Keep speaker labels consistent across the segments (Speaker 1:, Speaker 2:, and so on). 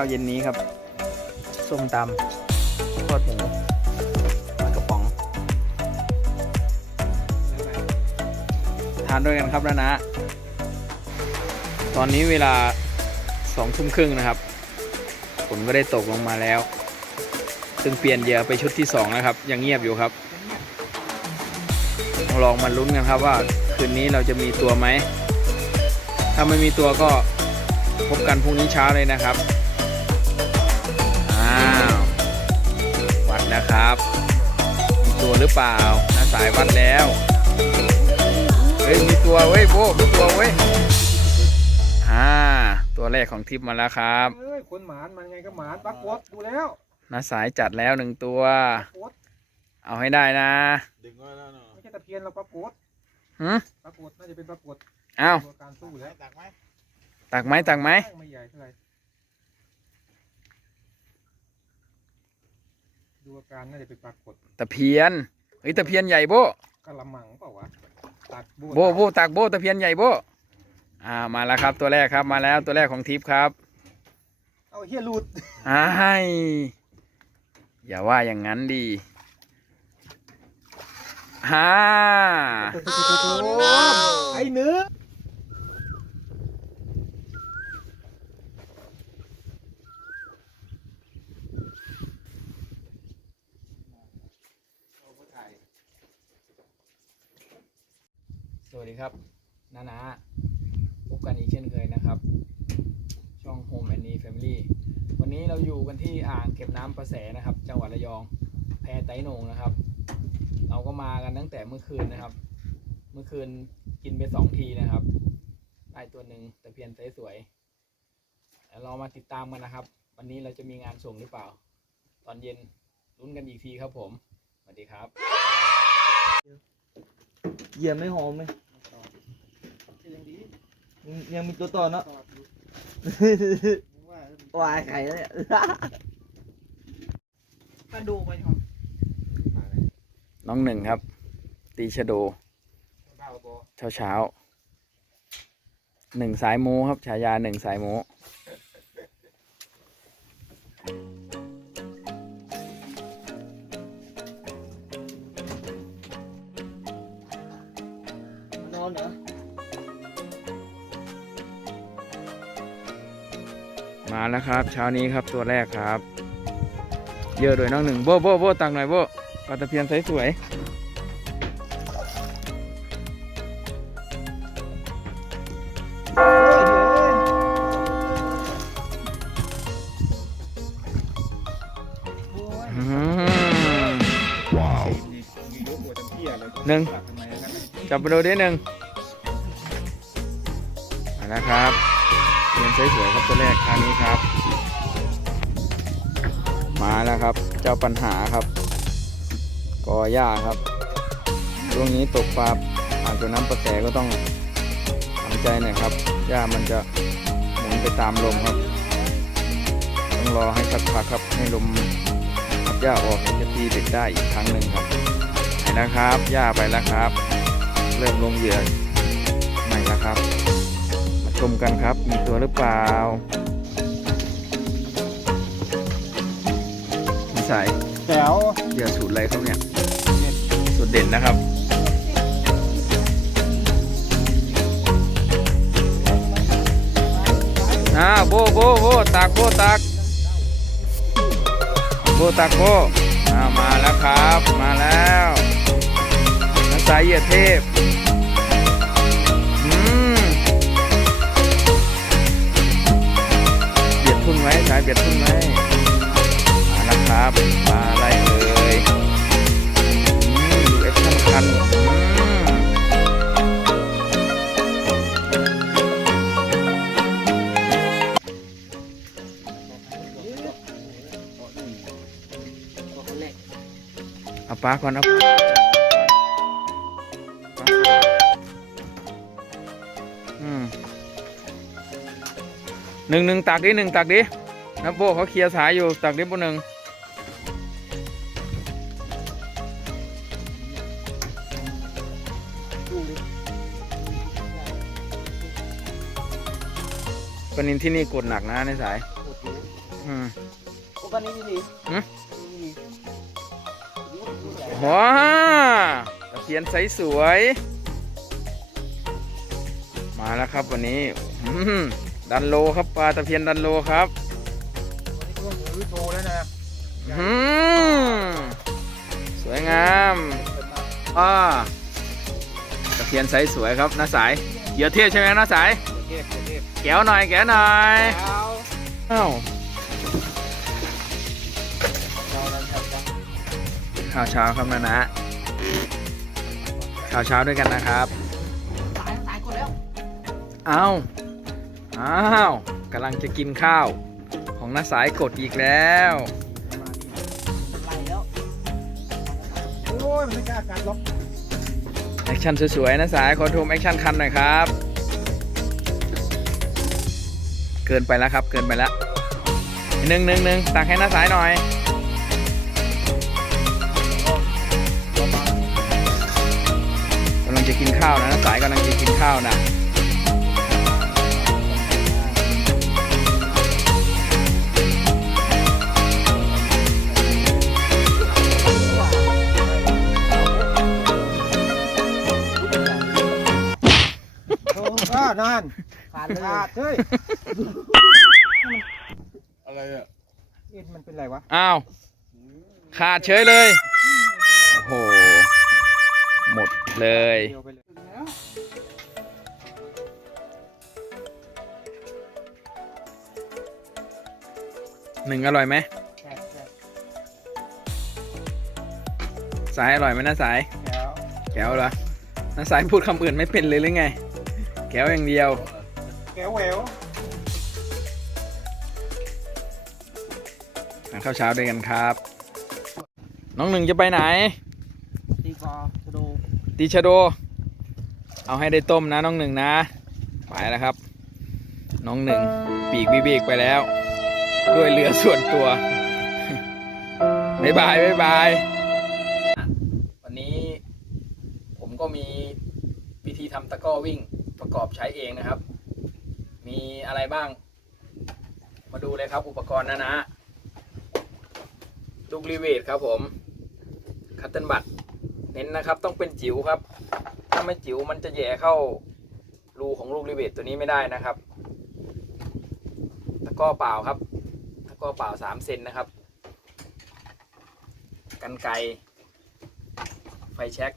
Speaker 1: ข้าวเย็นนี้ครับ ส้มตำทอดหมูปลากระป๋อง ทานด้วยกันครับนะนะ ตอนนี้เวลาสองทุ่มครึ่งนะครับฝนก็ได้ตกลงมาแล้ว ซึ่งเปลี่ยนเหยื่อไปชุดที่สองแล้วครับ ยังเงียบอยู่ครับลองมาลุ้นกันครับว่าคืนนี้เราจะมีตัวไหม ถ้าไม่มีตัวก็พบกันพรุ่งนี้เช้าเลยนะครับ นะครับมีตัวหรือเปล่าน้าสายวัดแล้ว เฮ้ย มีตัวเว้ยโบมีตัวเว้ยอ่าตัวแรกของทริปมาแล้วครับ
Speaker 2: เอ้ยคนหมานมันไงก็หมานปรากฏดูแล้ว
Speaker 1: น้าสายจัดแล้วหนึ่งตัว
Speaker 2: ปรากฏ
Speaker 1: เอาให้ได้นะ
Speaker 3: ดึงไว้แล้วเนาะ
Speaker 2: ไม่ใช่ตะเพียนเราปรากฏ
Speaker 1: หืม
Speaker 2: ปรากฏน่าจะเป็นปรากฏ
Speaker 1: เอา
Speaker 2: ตัวการสู้แล้ว
Speaker 3: ตักไหม
Speaker 1: ตักไหมตักไหม
Speaker 2: ไม่ใหญ่เท่าไหร่ ดูอาการน่าจะเป็นปรากฏ
Speaker 1: ตะเพียนเฮ้ยตะเพียนใหญ่โบ
Speaker 2: กะละมังเปล่าวะตัด
Speaker 1: โบโบตักโบตะเพียนใหญ่โบอ่ามาแล้วครับตัวแรกครับมาแล้วตัวแรกของทริปครับ
Speaker 2: เอาเฮียหลุด
Speaker 1: อ้ายอย่าว่าอย่างนั้นดีฮ่า
Speaker 2: ไอ้เนื้อ
Speaker 1: วัสดีครับนานาพบกันอีกเช่นเคยนะครับ ช่อง Home and Family วันนี้เราอยู่กันที่อ่างเก็บน้ำประแสนะครับ จังหวัดระยอง แพไตโหนงนะครับ เราก็มากันตั้งแต่เมื่อคืนนะครับ เมื่อคืนกินไปสองทีนะครับ ได้ตัวหนึ่งตะเพียนสวยๆแล้วเรามาติดตามกันนะครับ วันนี้เราจะมีงานส่งหรือเปล่า ตอนเย็นลุ้นกันอีกทีครับผม สวัสดีครับ
Speaker 4: เหยี่ยมไม่หอมไหม
Speaker 2: ยัง
Speaker 4: ยังมีตัวต่อเนาะ
Speaker 2: ตอบอยู่ว่า
Speaker 4: วายไข่แล้วเนี่ย
Speaker 2: กระดูกไปครับ
Speaker 1: น้องหนึ่งครับ ตีชะโด
Speaker 2: บ้าบอ
Speaker 1: เช้าเช้าๆหนึ่งสายโมครับฉายาหนึ่งสายโม
Speaker 4: นอนเหรอ
Speaker 1: มาแล้วครับ เช้านี้ครับตัวแรกครับ เยอะด้วยน้องหนึ่งโบโบโบตักหน่อยโบปลาตะเพียนสวยหนึ่งจับไปดูดิหนึ่งมาแล้วครับ ยนสวยๆครับตัวแรกคราวนี้ครับ มาแล้วครับ เจ้าปัญหาครับกอหญ้าครับช่วงนี้ตกปลาอาจจะน้ำประแสก็ต้องทำใจหน่อยครับหญ้ามันจะหมุนไปตามลมครับ ต้องรอให้สักพักครับให้ลมพัดหญ้าออกจะตีเบ็ดได้อีกครั้งหนึ่งครับไปแล้วครับหญ้าไปแล้วครับ เริ่มลงเหยื่อใหม่แล้วครับ ชมกันครับ มีตัวหรือเปล่านิสัย
Speaker 2: แจ๋ว
Speaker 1: เหยื่อสูตรอะไรเขาเนี่ย สูตรเด่นนะครับอ่าโบโบโบตักโบตักโบตักโบอ่ามาแล้วครับ มาแล้วนักสายเหยื่อเทพ มสายเบียดทุ่นไหมมาแล้วครับปลาอะไรเอ่ยอืมดูเอฟชั่นคันอืมเอาปลาก่อนเอา หนึ่งหนึ่งตักดิหนึ่งตักดินะโบเขาเคลียร์สายอยู่ตักดิโบหนึ่งปลานินที่นี่กดหนักนะในสาย อืม
Speaker 4: โอ้กันนี้ดี
Speaker 1: หึ
Speaker 4: ดีดีดีใหญ่
Speaker 1: ว้าตะเพียนใสสวย มาแล้วครับวันนี้อืม ดันโลครับปลาตะเพียนดันโลครับ
Speaker 2: วันนี้ก็ถือโชว์แล้วนะ
Speaker 1: อืมสวยงามอ่าตะเพียนใสสวยครับน้าสายเหยื่อเทศใช่ไหมน้าสาย
Speaker 2: เทพเทพ
Speaker 1: แก้วหน่อยแก้วหน่อย
Speaker 2: เอา
Speaker 1: อ้าว
Speaker 2: เราเราทำกัน
Speaker 1: ข้าวเช้าครับนะนะข้าวเช้าด้วยกันนะครับ
Speaker 4: ตายตายก่อนแล้ว
Speaker 1: อ้าว อ้าวกำลังจะกินข้าว ของน้าสายกดอีกแล้ว
Speaker 4: ไหลแล้ว
Speaker 2: โอ้ยมันไม่กล้าการล็อก
Speaker 1: แอคชั่นสวยๆนะสายขอชมแอคชั่นคันหน่อยครับ เกินไปแล้วครับ เกินไปแล้วหนึ่งหนึ่งหนึ่งตักให้น้าสายหน่อย กำลังจะกินข้าวนะน้าสายกำลังจะกินข้าวนะ
Speaker 2: โอ้ก็นาน
Speaker 4: ขาดเลย
Speaker 2: ขาดเฮ้ย
Speaker 4: อะไรอะ
Speaker 2: เอ็นมันเป็นไรวะ
Speaker 1: อ้าว ขาดเฉยเลย โอ้โห หมดเลย
Speaker 2: เดียวไปเลยแล้ว
Speaker 1: หนึ่งอร่อยไหม
Speaker 2: แฉะแฉะ
Speaker 1: สายอร่อยไหมน้าสาย
Speaker 2: แล้ว
Speaker 1: แก้วเหรอน้าสายพูดคำอื่นไม่เป็นเลยหรือไง แก้วอย่างเดียว
Speaker 2: แก้วแหวว
Speaker 1: ทานข้าวเช้าด้วยกันครับ น้องหนึ่งจะไปไหน
Speaker 4: ตีกอจะดู
Speaker 1: ตีชะโด เอาให้ได้ต้มนะน้องหนึ่งนะ ไปแล้วครับ น้องหนึ่งปีกวิเบกไปแล้ว ด้วยเรือส่วนตัวบ๊ายบายบ๊ายบาย วันนี้ผมก็มีวิธีทำตะกร้อวิ่งประก อบใช้เองนะครับ มีอะไรบ้าง มาดูเลยครับอุปกรณ์นะนะลูกรีเวทครับผม คัตเติลบัตเน้นนะครับต้องเป็นจิ๋วครับ ถ้าไม่จิ๋วมันจะแย่เข้ารูของลูกรีเวทตัวนี้ไม่ได้นะครับ ตะก้อเปล่าครับ ตะก้อเปล่าสามเซนนะครับ กันไกไฟแช็ก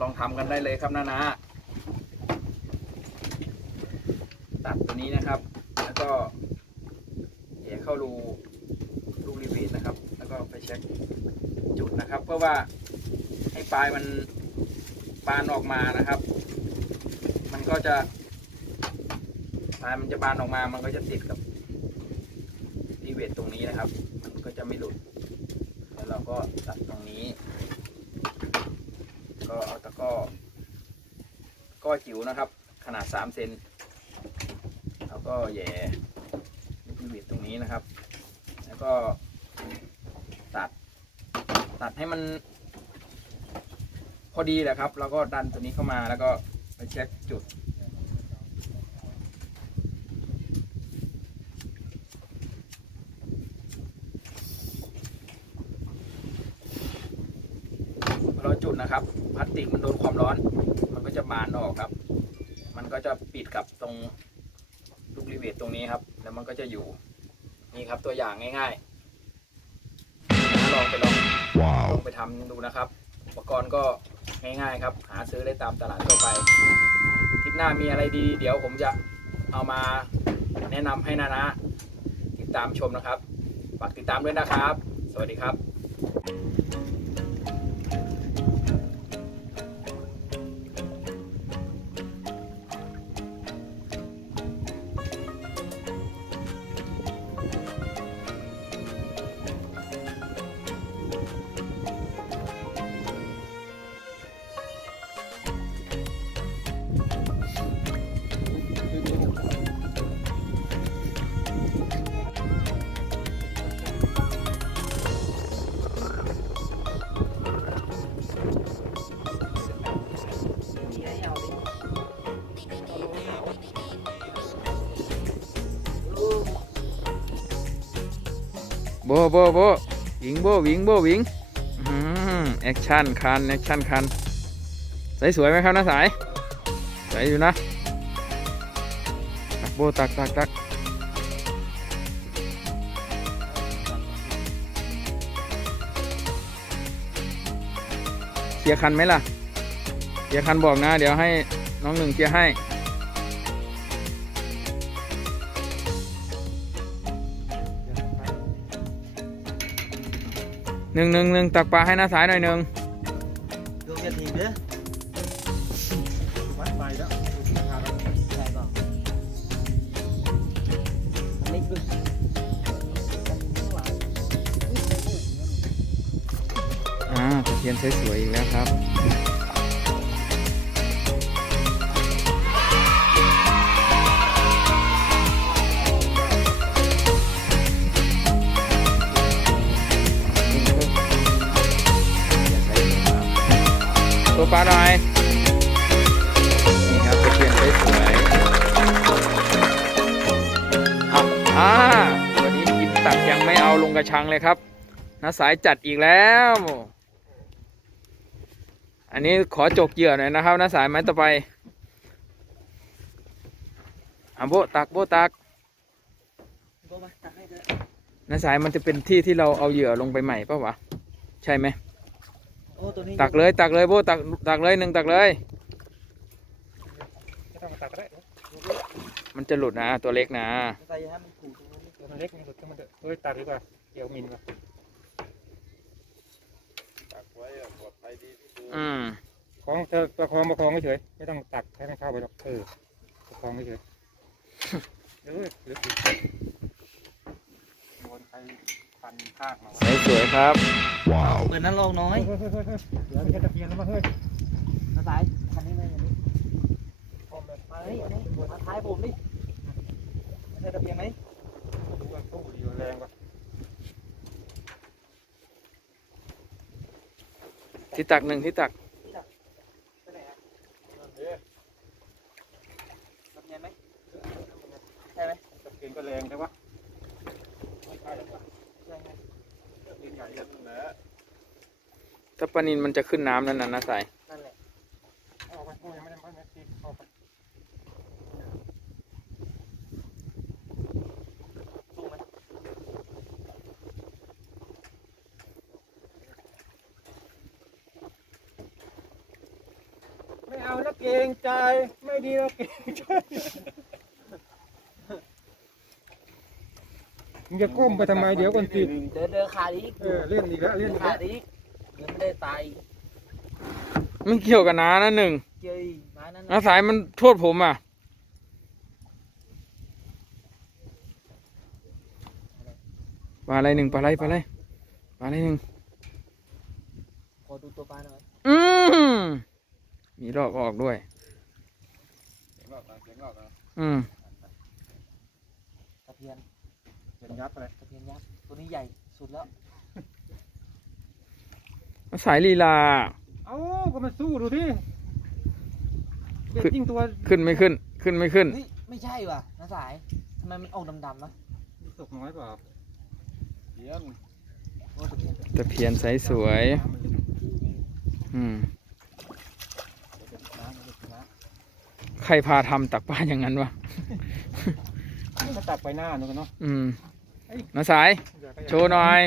Speaker 1: ลองทำกันได้เลยครับนานาตัดตัว นี้นะครับ แล้วก็แหย่เข้ารูลูรีเวทนะครับ แล้วก็ไฟแช็กจุดนะครับ เพื่อว่าให้ปลายมันบานออกมานะครับ มันก็จะปลายมันจะบานออกมา มันก็จะติดกับรีเวทตรงนี้นะครับ มันก็จะไม่หลุด แล้วเราก็ตัดตรงนี้ ก็เอาตะก้อก็จิ๋วนะครับ ขนาด3เซน ก็แย่รีเวทตรงนี้นะครับ แล้วก็ตัด ตัดให้มัน พอดีแหละครับ แล้วก็ดันตัวนี้เข้ามาแล้วก็ไปเช็คจุดเราจุดนะครับพลาสติกมันโดนความร้อน มันก็จะบานออกครับ มันก็จะปิดกับตรง ลูกรีเวทตรงนี้ครับ แล้วมันก็จะอยู่นี่ครับตัวอย่างง่ายๆลองไปลองลองไปทำดูนะครับ อุปกรณ์ก็ง่ายๆครับ หาซื้อได้ตามตลาดทั่วไปคลิปหน้ามีอะไรดี เดี๋ยวผมจะเอามาแนะนำให้นานะติดตามชมนะครับฝากติดตามด้วยนะครับ สวัสดีครับ โบโบโบวิงโบวิงโบวิงอืมแอคชั่นคันแอคชั่นคันใสสวยไหมครับน้าสายใสอยู่นะตักโบตักตักตักเคลียร์คันไหมล่ะเคลียร์คันบอกนะ เดี๋ยวให้น้องหนึ่งเคลียร์ให้ หนึ่งหนึ่งหนึ่งตักปลาให้หน้าสายหน่อยหนึ่ง
Speaker 4: โยกจะทีมเด้อ
Speaker 2: วัดไปแล้วดูที่ราคาแล้ว
Speaker 4: ใช่เปล่าอันนี้คือ
Speaker 1: อ่าตะเพียนสวยๆอีกแล้วครับ ปลาหน่อย นี่ครับตะเพียนสวยๆอะอ่าวันนี้กินตักยังไม่เอาลงกระชังเลยครับน้าสายจัดอีกแล้ว อันนี้ขอจกเหยื่อหน่อยนะครับน้าสายไม้ต่อไปอะโบะตักโบตัก
Speaker 4: โบตัก
Speaker 1: น้าสายมันจะเป็นที่ที่เราเอาเหยื่อลงไปใหม่ป่าวะ ใช่ไหม
Speaker 4: โอ้ตัวนี้
Speaker 1: ตักเลยตักเลยโบะตักตักเลยหนึ่งตักเลย
Speaker 2: ไม่ต้องมาตัดก็ได้
Speaker 1: มันจะหลุดนะตัวเล็กนะ
Speaker 4: ใส่ให้มันถูกตรงนี้
Speaker 2: เดี๋ยวมันเล็กมันหลุดขึ้นมาเถอะเฮ้ยตัดดีกว่าเกี่ยวมินกว่า
Speaker 1: อืม
Speaker 2: ของเธอประคองประคองเฉยๆไม่ต้องตักให้มันเข้าไปหรอกเออประคองเฉยๆเออเหลือสิโดนใคร ฟันข้างมาวะ
Speaker 1: สวยๆครับ
Speaker 4: เปิดนั้นลองน้อย
Speaker 2: เฮ้ยเฮ้ยเฮ้ยเฮ้ยเดี๋ยวไม่ใช่ตะเพียนแล้วมาเฮ้ย
Speaker 4: น้าสายคันนี้ไหมอันนี้
Speaker 2: พร้อมเลย
Speaker 4: มานี่อันนี้มาท้ายผมนี่ไม่ใช่ตะเพียงไหม
Speaker 2: ดูว่าตู้ดีแรงกว่า
Speaker 1: ที่ตักหนึ่งที่ตัก
Speaker 4: ไปไหนอะตะเพียงไหมใช่ไหม
Speaker 2: ตะเพียนก็แรงใช่ปะไม่ใช่หรอก
Speaker 4: ใช่ไหม
Speaker 2: ตะเยนใหญ่ยันแหละ
Speaker 1: ถ้าปลานินมันจะขึ้นน้ำนั่นน่ะนะสาย
Speaker 4: นั่นแหละ
Speaker 2: เอาไปยังไม่ได้ไม่ได้ตีเอาไป
Speaker 4: ไม่
Speaker 2: เอานะเกรงใจ ไม่ดีนะเกรงใจ มึงจะก้มไปทำไมเดี๋ยวคนติด
Speaker 4: เดินเดินขาดอีก
Speaker 2: เออเล่นอีกแล้วเล่นอีก
Speaker 4: ขา
Speaker 2: แล้ว
Speaker 4: ดอีกเดี๋ยวไม่ได้ตายอีก
Speaker 1: ไม่เกี่ยวกับน้านะหนึ่ง
Speaker 4: เจ้ยไม้นั้น
Speaker 1: น้าสายมันโทษผมอะ ปลาอะไรหนึ่งปลาอะไรปลาอะไรปลาอะไรหนึ่ง
Speaker 4: ขอดูตัวปลาหน่อย
Speaker 1: อืมมีรอบออกด้วยอืม
Speaker 4: ตะเพียน
Speaker 2: เป็นยับไปเลย
Speaker 4: ตะเพียนยักษ์ตัวนี้ใหญ่สุดแล้ว
Speaker 1: น้าสายลีลา
Speaker 2: เอ้าก็มาสู้ดูที่เด็ก
Speaker 1: ขึ้น
Speaker 2: ยิ่งตัว
Speaker 1: ขึ้นไม่ขึ้น ขึ้นไม่ขึ้น
Speaker 4: เฮ้ยไม่ใช่ว่ะน้าสายทำไมมันออกดำๆวะ
Speaker 2: ตกน้อยเปล่าเยี่ยม
Speaker 4: โอ้ตะเพียน
Speaker 1: ตะเพียนใสสวย
Speaker 2: น้ำมันลึก
Speaker 1: อืม
Speaker 2: น้ำมันลึกนะ
Speaker 1: ใครพาทำตักปลาอย่างนั้นวะ
Speaker 2: นี่มาตักไปหน้าหนูกันเนาะ
Speaker 1: อืม น้าสายโชว์หน่อย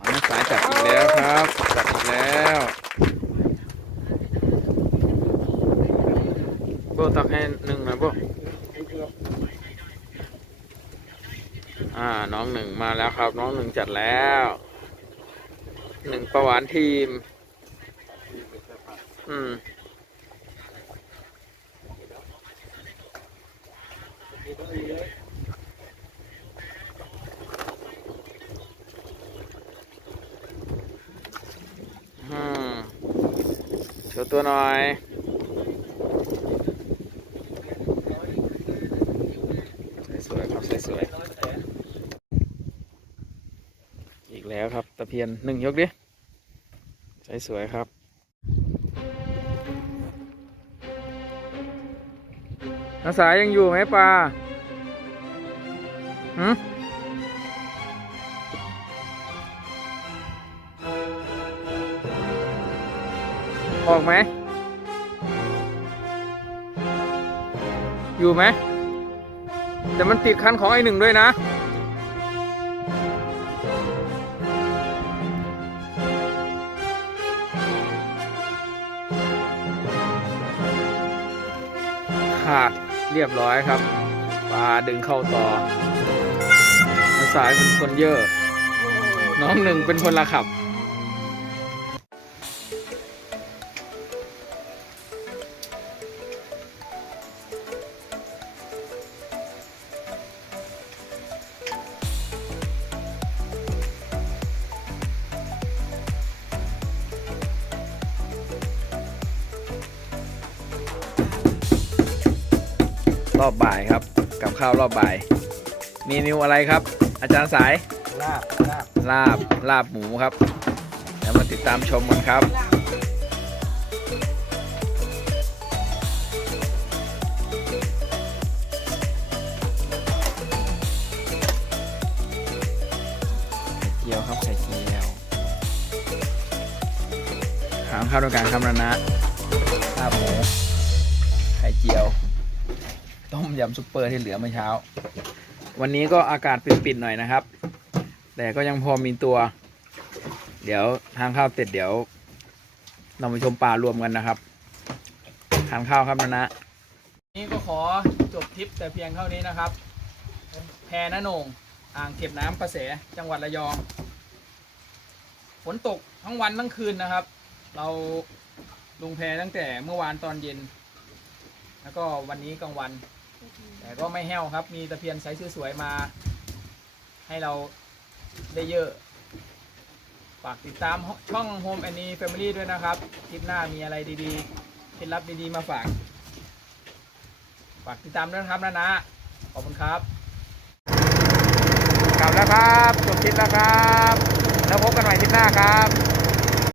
Speaker 1: อ๋อน้าสายจัดอีกแล้วครับจัดอีกแล้วโบตักให้หนึ่งนะโบอ่าน้องหนึ่งมาแล้วครับ น้องหนึ่งจัดแล้วหนึ่งประหวานทีม อืม โชว์ตัวหน่อย สวยครับสวยอีกแล้วครับตะเพียนหนึ่งยกดิสวยครับนาสายยังอยู่ไหมปลาหืม ออกไหม อยู่ไหม แต่มันติดคันของไอหนึ่งด้วยนะ ขาดเรียบร้อยครับปลาดึงเข้าต่อสายเป็นคนเยอะ น้องหนึ่งเป็นคนละขับ รอบบ่ายครับ กับข้าวรอบบ่าย เมนูอะไรครับ อาจารย์สาย
Speaker 4: ลาบลาบ
Speaker 1: ลาบ ลาบหมูครับเดี๋ยวมาติดตามชมกันครับ ไข่เจียวครับไข่เจียวหางข้าวด้วยกันครับนะนะลาบหมู ไข่เจียว ต้มยำซุปเปอร์ที่เหลือเมื่อเช้า วันนี้ก็อากาศปิดๆหน่อยนะครับ แต่ก็ยังพอมีตัว เดี๋ยวทานข้าวเสร็จเดี๋ยวเราไปชมป่ารวมกันนะครับทานข้าวครับนะนะนี่ก็ขอจบทริปแต่เพียงเท่านี้นะครับ แพนโหนงอ่างเก็บน้ำประแสจังหวัดระยองฝนตกทั้งวันทั้งคืนนะครับ เราลงแพตั้งแต่เมื่อวานตอนเย็น แล้วก็วันนี้กลางวัน แต่ก็ไม่แห้วครับ มีตะเพียนไซส์สวยๆมา ให้เราได้เยอะ ฝากติดตามช่อง Home and Family ด้วยนะครับ คลิปหน้ามีอะไรดีๆ เคล็ดลับดีๆ มาฝาก ฝากติดตามด้วยนะครับนะนะ ขอบคุณครับ กลับแล้วครับจบคลิปแล้วครับ แล้วพบกันใหม่คลิปหน้าครับ